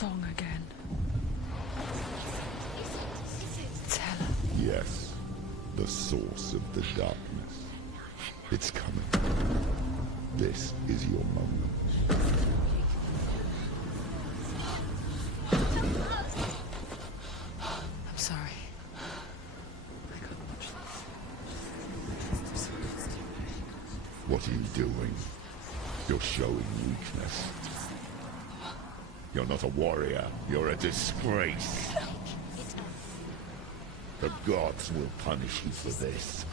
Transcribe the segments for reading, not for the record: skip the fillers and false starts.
song again. Tell her. Yes, the source of the darkness. It's coming. This is your moment. I'm sorry. I can't watch this. What are you doing? You're showing weakness. You're not a warrior. You're a disgrace. The gods will punish you for this.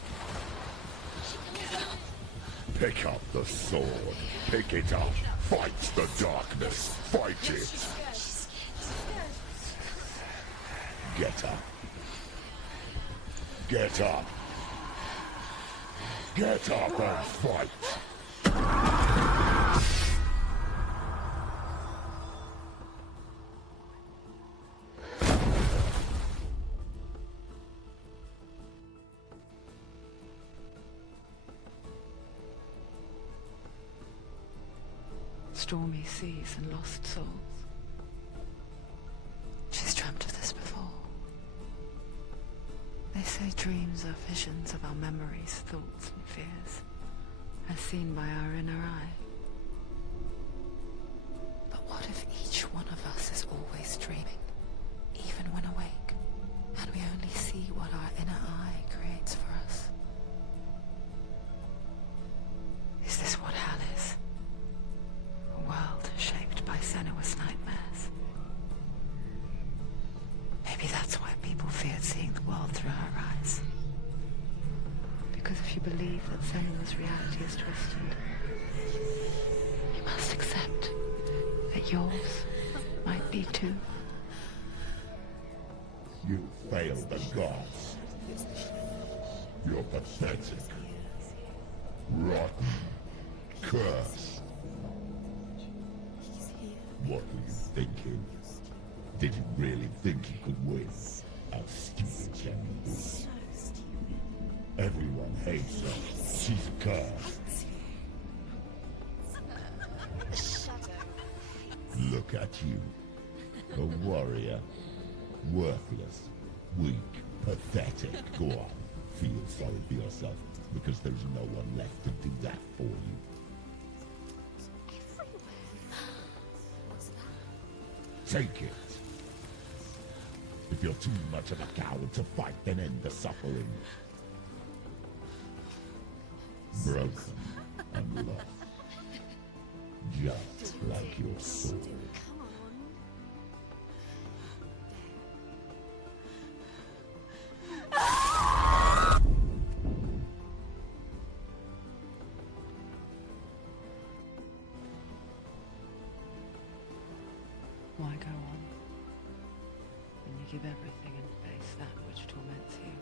Pick up the sword. Pick it up. Fight the darkness. Fight it. Get up. Get up. Get up and fight. Stormy seas and lost souls. She's dreamt of this before. They say dreams are visions of our memories, thoughts and fears, as seen by our inner eye. But what if each one of us is always dreaming, even when awake, and we only see what our inner eye creates for us? Is this what hell is? A world shaped by Senua's nightmares. Maybe that's why people feared seeing the world through her eyes. Because if you believe that Senua's reality is twisted, you must accept that yours might be too. You failed the gods. You're pathetic. Rotten. Cursed. What were you thinking? Did you really think you could win? How stupid can you be? Everyone hates her. She's cursed. Look at you. A warrior. Worthless. Weak. Pathetic. Go on. Feel sorry for yourself, because there's no one left to do that for you. Take it. If you're too much of a coward to fight, then end the suffering. Broken and lost. Just like your soul. Why go on when you give everything and face that which torments you,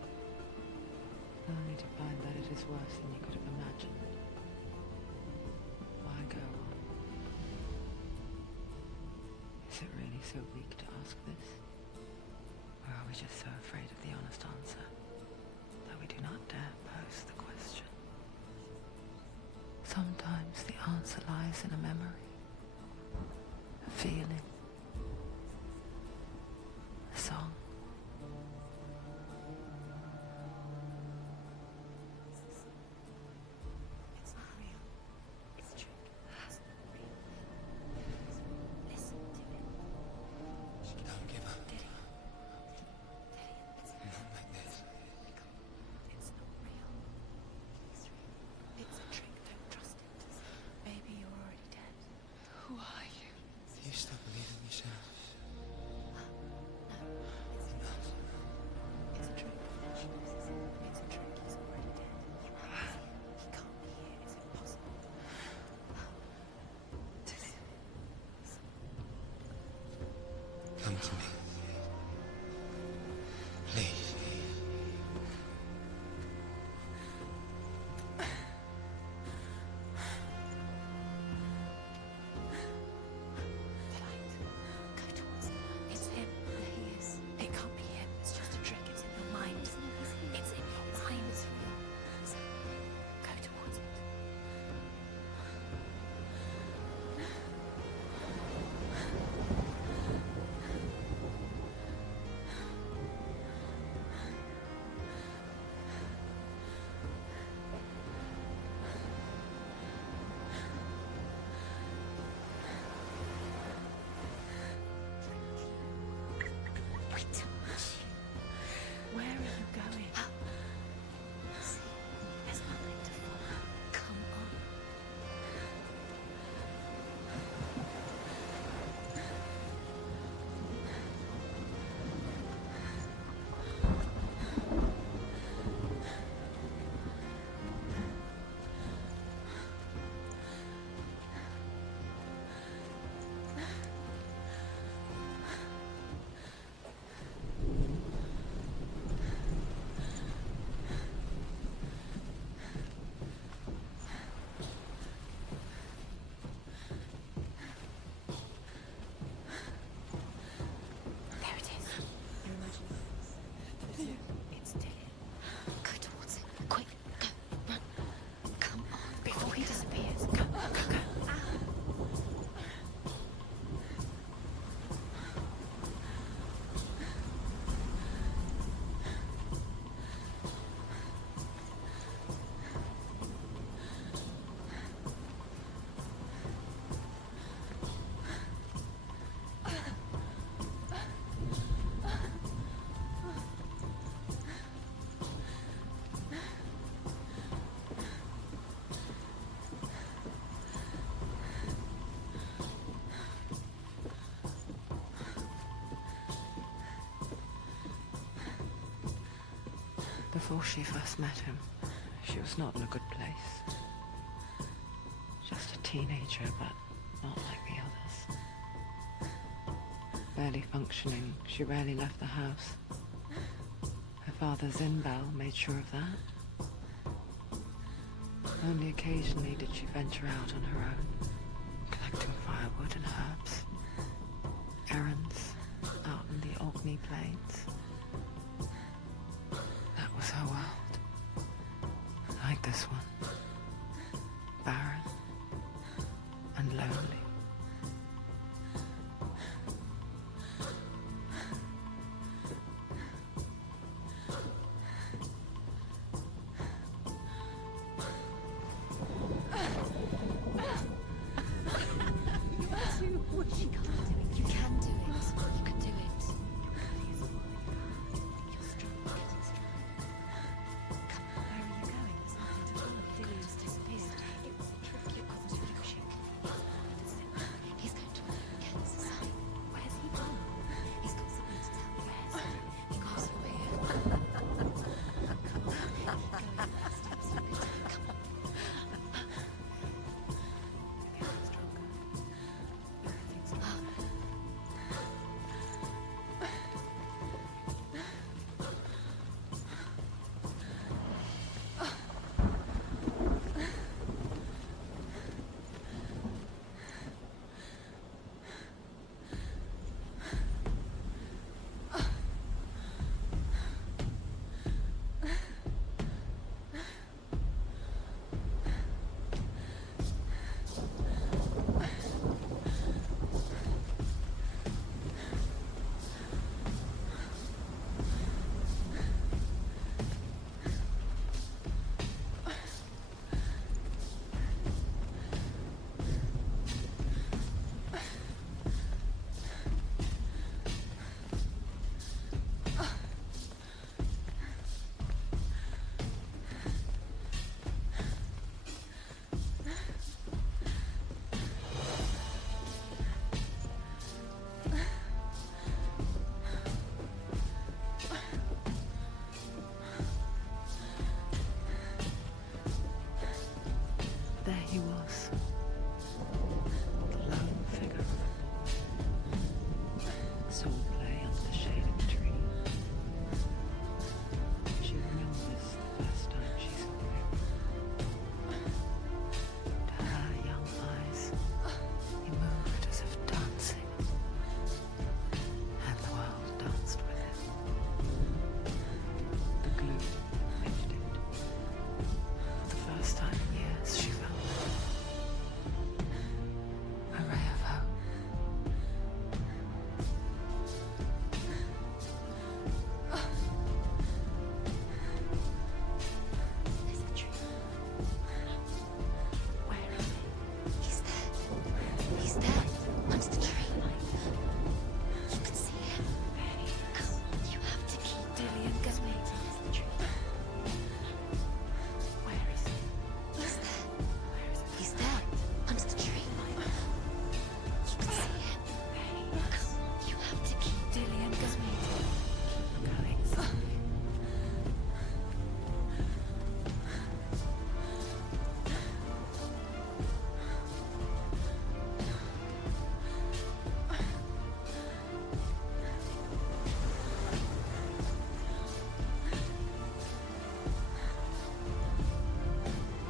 only to find that it is worse than you could have imagined? Why go on? Is it really so weak to ask this? Or are we just so afraid of the honest answer that we do not dare pose the question? Sometimes the answer lies in a memory, a feeling, a song. It's not real. It's a trick. It's not real. Listen to it. Don't give up. Did he? It's Not like this. It's not real. It's real. It's a trick. Don't trust it. Maybe you're already dead. Who are you? You still believe in yourself. It's a trick. It's a trick. He's already dead. He can't be here. It's impossible. Come to me. Please. Go towards them. It's him. There he is. It can't be him. It's just a trick. It's in your mind. It's in your mind. Go towards it. Before she first met him, she was not in a good place. Just a teenager, but not like the others. Barely functioning, she rarely left the house. Her father Zinbal made sure of that. Only occasionally did she venture out on her own, collecting firewood and herbs, errands out in the Orkney plains. That was her world. Like this one. Barren and lonely. You can do it. You can do it. You can do it. You're strong. Getting strong. Come on. Where are you going? There's nothing to follow. Dillian's disappeared. It was a trick. It wasn't a trick. He's going to get us a sign. Where's he gone? He's got something to tell me. He goes over here. Come on. Go in the steps. You can do it. Come on. You're getting stronger. Everything's fine. There he was, the lone figure of a boy. Swordplay under the shade of a tree. She remembers the first time she saw him. To her young eyes, he moved as if dancing, and the world danced with him. The glue lifted. For the first time in years, she felt a ray of hope. There's the tree. Where is he? He's there. He's there. Under the tree. You can see him. Come on, you have to keep Dillian going. There's the tree. Where is he? He's there. Where is he? He's there. Under the tree. You can see him. Come on, you have to keep Dillian going. Keep going.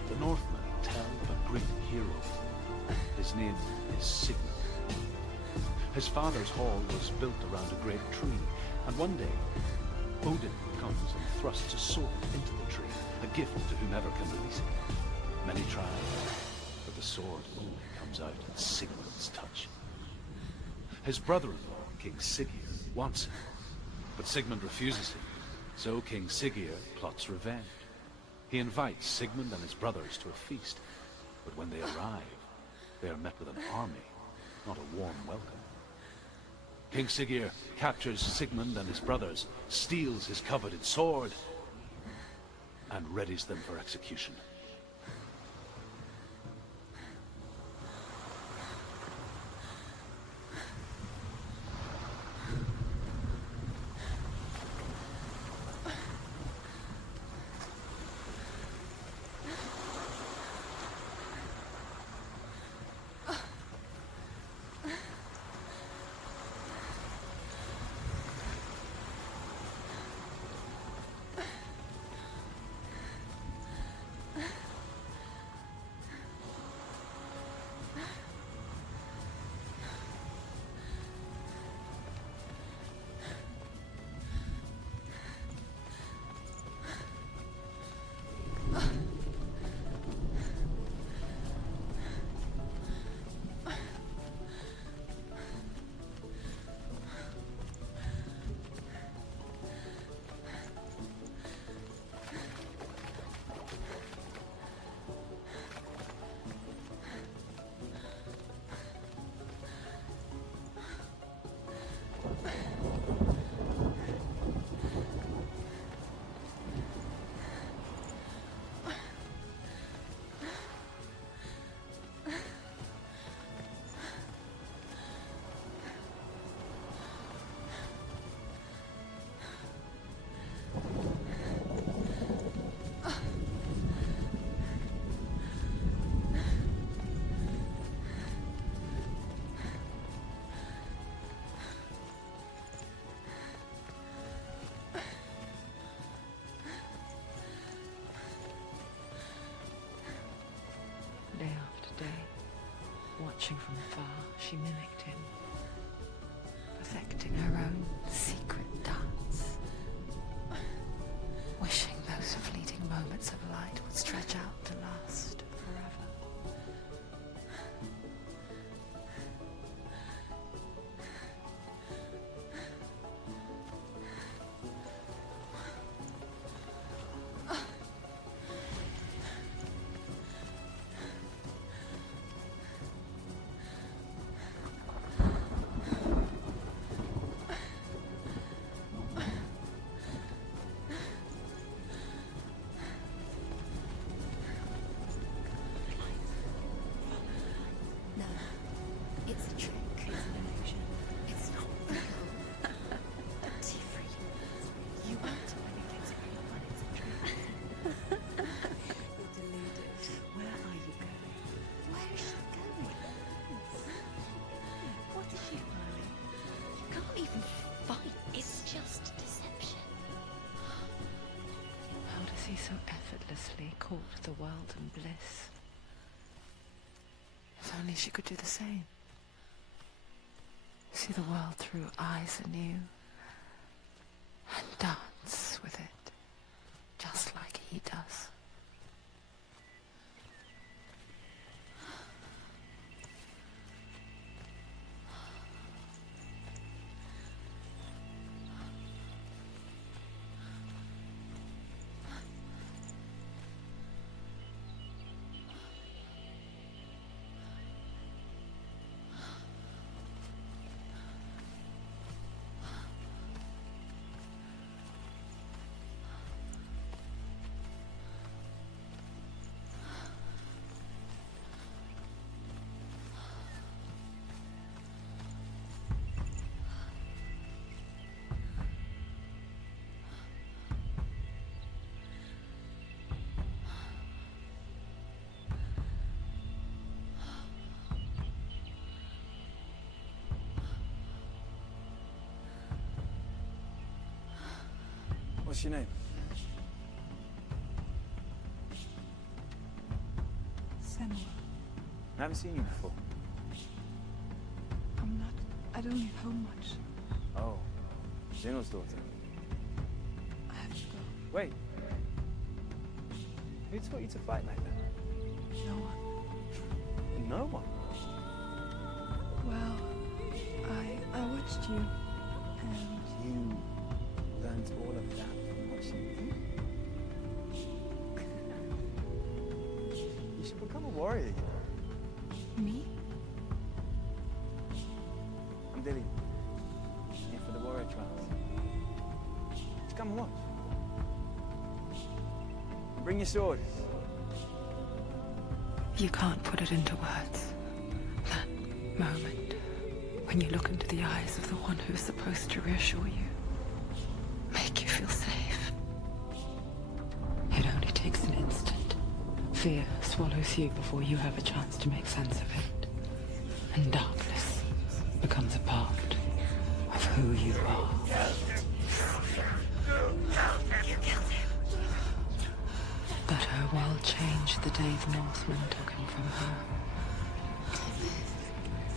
The Northmen tell of a great hero. His name is Sigmund. His father's hall was built around a great tree, and one day Odin comes and thrusts a sword into the tree, a gift to whomever can release it. Many try, but the sword only comes out at Sigmund's touch. His brother-in-law, King Siggeir, wants it, but Sigmund refuses it, so King Siggeir plots revenge. He invites Sigmund and his brothers to a feast, but when they arrive, they are met with an army, not a warm welcome. King Siggeir captures Sigmund and his brothers, steals his coveted sword, and readies them for execution. Day after day, watching from afar, she mimicked him, perfecting her own secret dance, wishing those fleeting moments of light would stretch out to last forever. No, it's a trick. It's an illusion. It's not real. Different. You want to when it gets real, but it's a trick. You're deluded. Where are you going? Where is she going? What is she planning? You can't even fight. It's just deception. How does he so effortlessly court the world and bliss? If only she could do the same. See the world through eyes anew and dance with it, just like he does. What's your name? Senua. I haven't seen you before. I'm not. I don't leave home much. Oh, Zenua's daughter. I have to go. Wait. Who taught you to fight like that? No one. No one. Well, I watched you, and You learned all of that from watching me? You should become a warrior, you know. me? I'm Dilly. Here for the warrior trials. Just come and watch. Bring your sword. You can't put it into words. That moment when you look into the eyes of the one who's supposed to reassure you, make you feel safe. It only takes an instant. Fear swallows you before you have a chance to make sense of it. And darkness becomes a part of who you are. But her world changed the day the Northmen took him from her.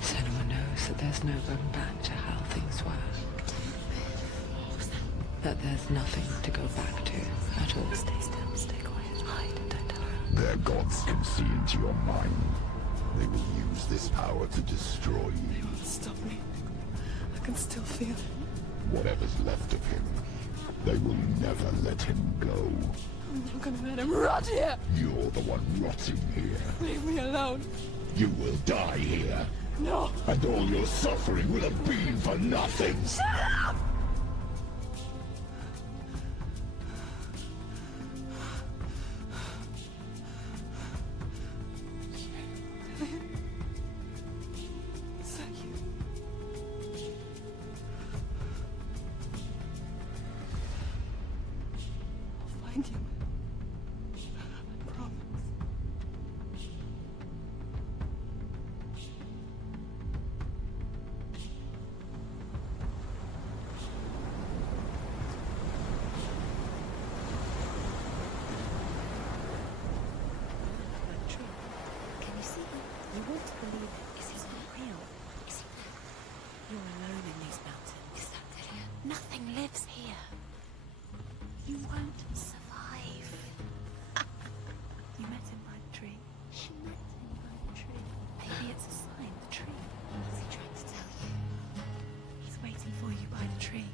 Senua knows that there's no going back to how things were. That there's nothing to go back to at all. Stay still, stay quiet, hide, don't tell her. Their gods can see into your mind. They will use this power to destroy you. Stop me. I can still feel it. Whatever's left of him, they will never let him go. I'm not gonna let him rot here. You're the one rotting here. Leave me alone. You will die here. No! And all your suffering would have been for nothing! Shut up! Is that you? I'll find you. I promise. That tree. Can you see him? You want to believe it. Is he not real? Is he there? You're alone in these mountains. Is that clear? Nothing lives here. You won't survive. You met him by the tree. She met him by the tree. Maybe it's a sign, the tree. What's he trying to tell you? He's waiting for you by the tree.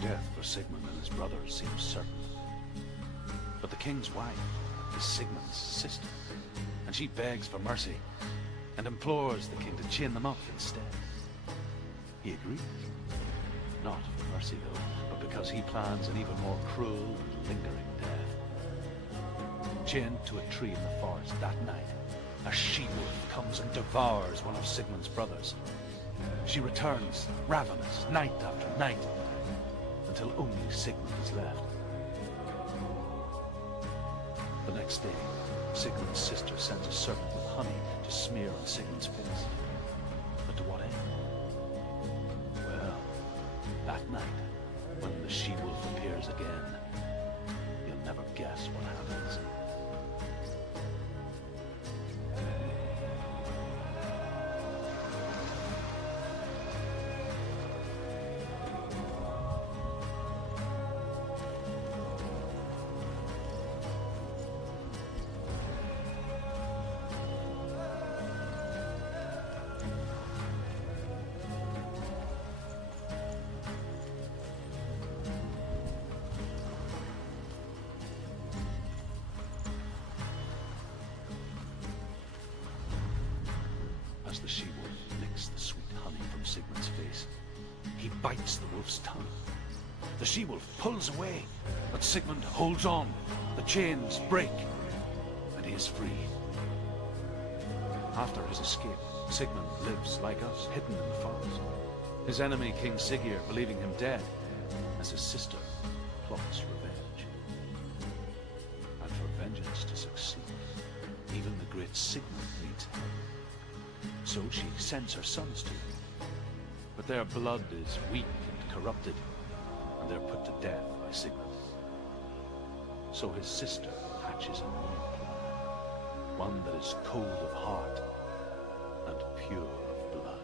Death for Sigmund and his brothers seems certain. But the king's wife is Sigmund's sister, and she begs for mercy and implores the king to chain them up instead. He agrees. Not for mercy, though, but because he plans an even more cruel and lingering death. Chained to a tree in the forest that night, a she-wolf comes and devours one of Sigmund's brothers. She returns, ravenous, night after night, until only Sigmund is left. The next day, Sigmund's sister sends a serpent with honey to smear on Sigmund's face. But to what end? Well, that night, when the she-wolf appears again, you'll never guess what happens. As the she-wolf licks the sweet honey from Sigmund's face, he bites the wolf's tongue. The she-wolf pulls away, but Sigmund holds on. The chains break, and he is free. After his escape, Sigmund lives like us, hidden in the forest. His enemy, King Siggeir, believing him dead, as his sister plots revenge. And for vengeance to succeed, even the great Sigmund needs help. So she sends her sons to him. But their blood is weak and corrupted, and they're put to death by Sigmund. So his sister hatches a new plan, one that is cold of heart and pure of blood.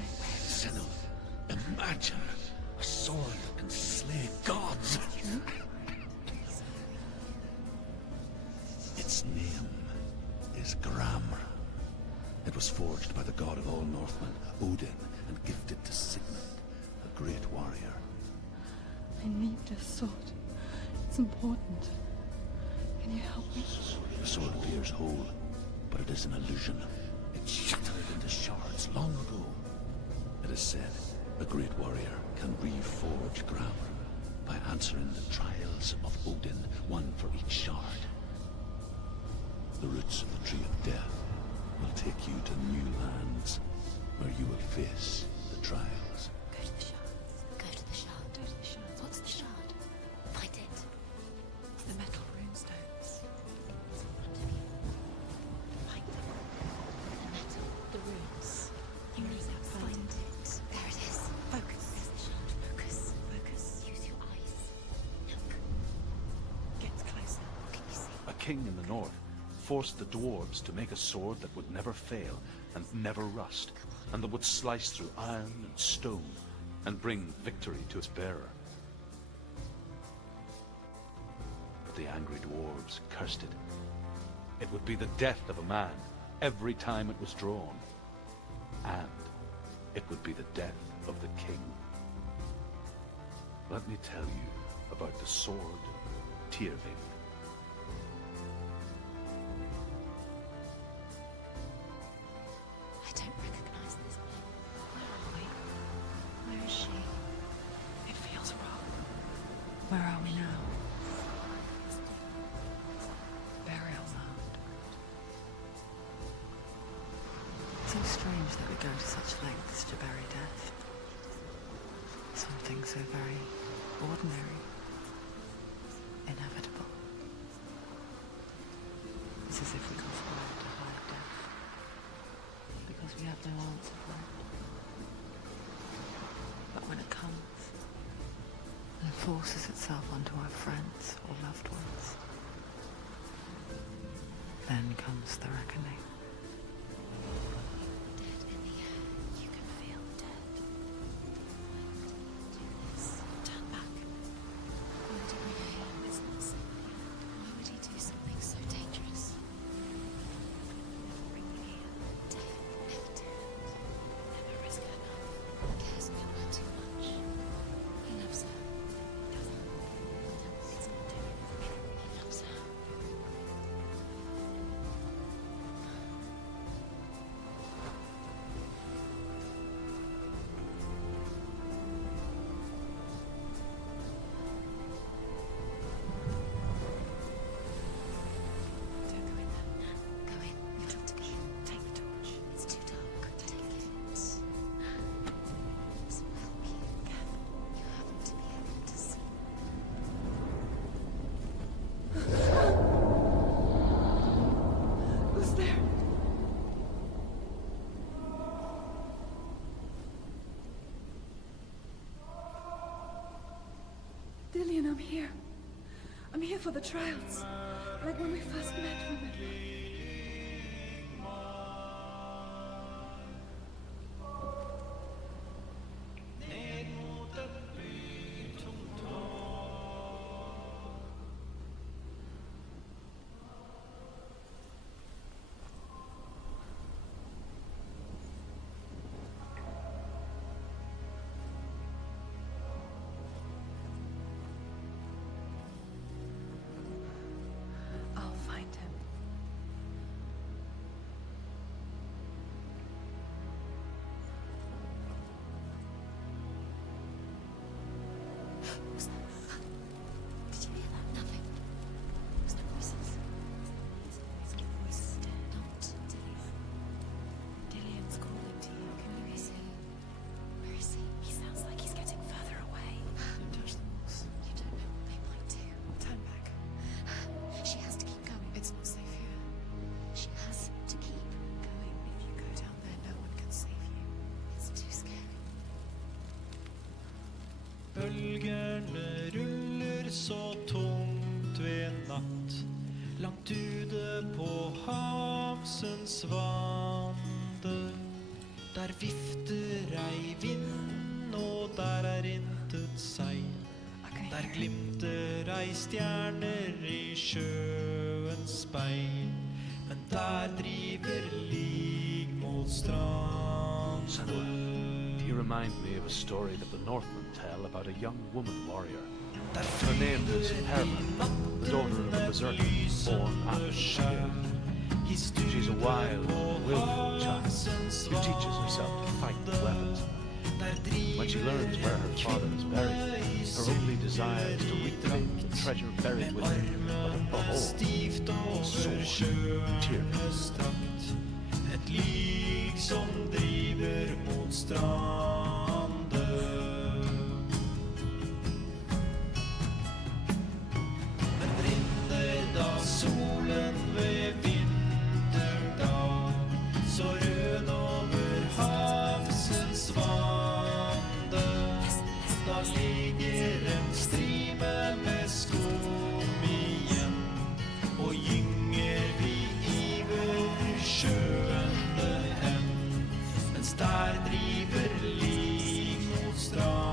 happening? Senua, imagine a sword that can slay gods. Its name is Gramr. It was forged by the god of all Northmen, Odin, and gifted to Sigmund, a great warrior. I need this sword. It's important. Can you help me? The sword appears whole, but it is an illusion. It shattered into shards long ago. It is said a great warrior can reforge Gramr by answering the trials of Odin, one for each shard. The roots of the Tree of Death will take you to new lands, where you will face the trials. Go to the shard. Go to the shard. Go to the shard. What's the shard? Find it. The metal runestones. It's in front of you. Find them. The metal, the runes. You need that. Find it. There it is. Focus. There's the shard. Focus. Focus. Use your eyes. Look. Get closer. What can you see? A king in the north forced the dwarves to make a sword that would never fail and never rust, and that would slice through iron and stone and bring victory to its bearer. But the angry dwarves cursed it. It would be the death of a man every time it was drawn, and it would be the death of the king. Let me tell you about the sword Tyrving. I don't recognize this man. Where are we? Where is she? It feels wrong. Where are we now? Burial mound. It seems strange that we go to such lengths to bury death. Something so very ordinary, inevitable. It's as if we conspire to hide death, because we have no answer for it. But when it comes, and forces itself onto our friends or loved ones, then comes the reckoning. Dead in the air. You can feel dead. Do this. Turn back. Why would he bring her here? It's not safe. Why would he do something so dangerous? Bring her here. Dead. Never do it. Never risk her now. He cares about her too much. He loves her. Doesn't. It's not doing it. He loves her. Don't go in there. Go in. You've got to go in. Take the torch. It's too dark. Take it. This will help you. You happen to be able to see. Who's there? Dillian, I'm here. I'm here for the trials. Like when we first met, remember? I'll find him. Was that? Did you hear that? Nothing. Was there voices? It's your voice. Not Dillian. Dillian's calling to you. Can you Where is hear? he? Where is he? He sounds like he's getting further away. Don't touch the walls. You don't know what they might do. Turn back. She has to keep going. It's not safe here. She has to keep going. If you go down there, no one can save you. It's too scary. Bølgerne ruller så tungt ved natt, langt ute på havsens vande. Der Der vifter ei vind, og der er intet seil. Der glimter ei stjerner i sjøens speil. Men der driver lig mot Senua, stranden. you remind me of a story that the Northmen tell about a young woman warrior. Her name is Hellblade, the daughter of a berserker born after she lived. She's a wild, willful child who teaches herself to fight with weapons. When she learns where her father is buried, her only desire is to reclaim the treasure buried within, but above all, a sword, tear. Et lig som driver mot stranden. Men rinner da solen ved vinterdag, så rød over havsens vande. Da ligger en strime med skum igjen, og gynger vi iver sjøende hen, mens der driver lig mot stranden.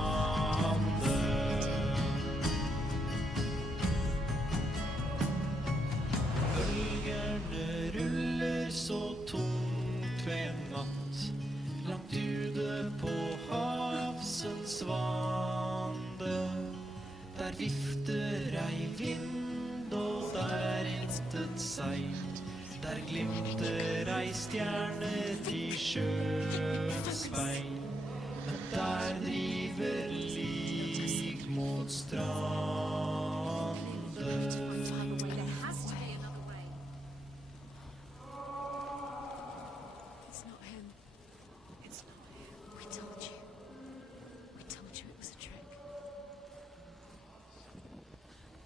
Bølgerne ruller så tungt ved natt, langt ute på havsens vande. Der vifter ei vind, og der er intet seil. Der glimter ei stjerne i sjø.